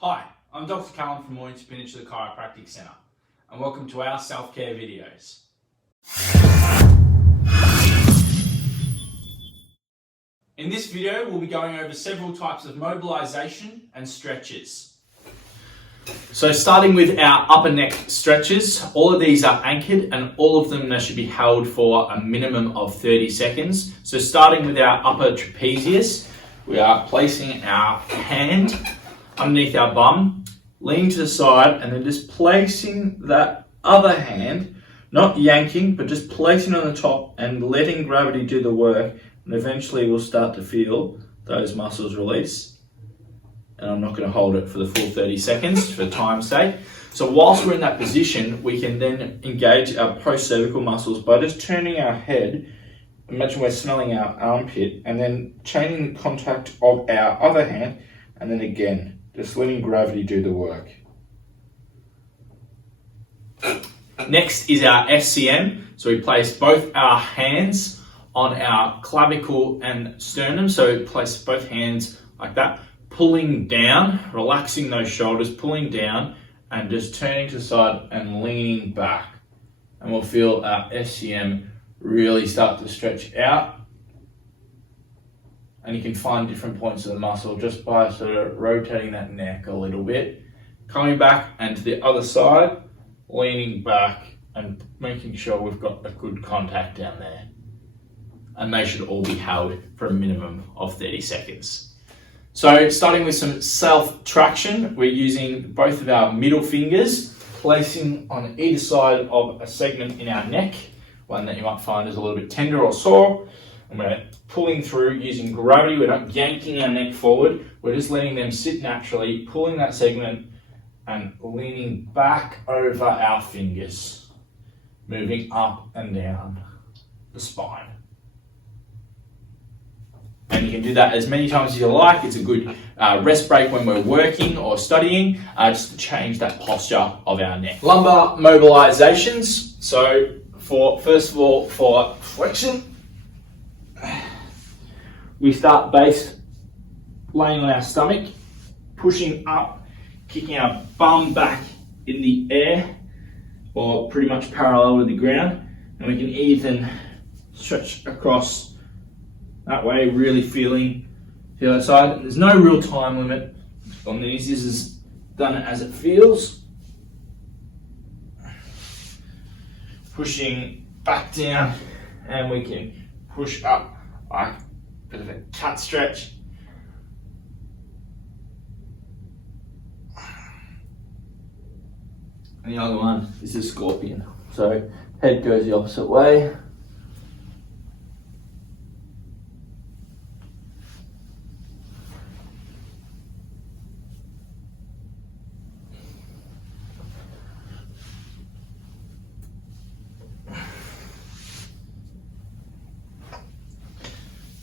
Hi, I'm Dr. Cullen from Mornington Peninsula Chiropractic Centre and welcome to our self-care videos. In this video we'll be going over several types of mobilisation and stretches. So starting with our upper neck stretches, all of these are anchored and all of them should be held for a minimum of 30 seconds. So starting with our upper trapezius, we are placing our hand underneath our bum, leaning to the side and then just placing that other hand, not yanking, but just placing on the top and letting gravity do the work, and eventually we'll start to feel those muscles release. And I'm not going to hold it for the full 30 seconds for time's sake. So whilst we're in that position, we can then engage our post-cervical muscles by just turning our head. Imagine we're smelling our armpit and then changing the contact of our other hand, and then again, just letting gravity do the work. Next is our SCM. So we place both our hands on our clavicle and sternum. So we place both hands like that, pulling down, relaxing those shoulders, pulling down and just turning to the side and leaning back. And we'll feel our SCM really start to stretch out. And you can find different points of the muscle just by sort of rotating that neck a little bit. Coming back and to the other side, leaning back and making sure we've got a good contact down there. And they should all be held for a minimum of 30 seconds. So starting with some self-traction, we're using both of our middle fingers, placing on either side of a segment in our neck, one that you might find is a little bit tender or sore. And we're pulling through using gravity. We're not yanking our neck forward. We're just letting them sit naturally, pulling that segment and leaning back over our fingers, moving up and down the spine. And you can do that as many times as you like. It's a good rest break when we're working or studying, just to change that posture of our neck. Lumbar mobilisations. So first of all, for flexion, we start base laying on our stomach, pushing up, kicking our bum back in the air or pretty much parallel with the ground, and we can even stretch across that way, really feeling the other side. There's no real time limit on these. This is done as it feels. Pushing back down, and we can push up like a bit of a cat stretch. And the other one is a scorpion. So head goes the opposite way.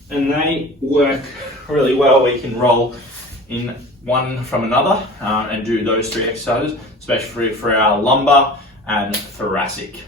And they work really well. We can roll in one from another and do those three exercises, especially for our lumbar and thoracic.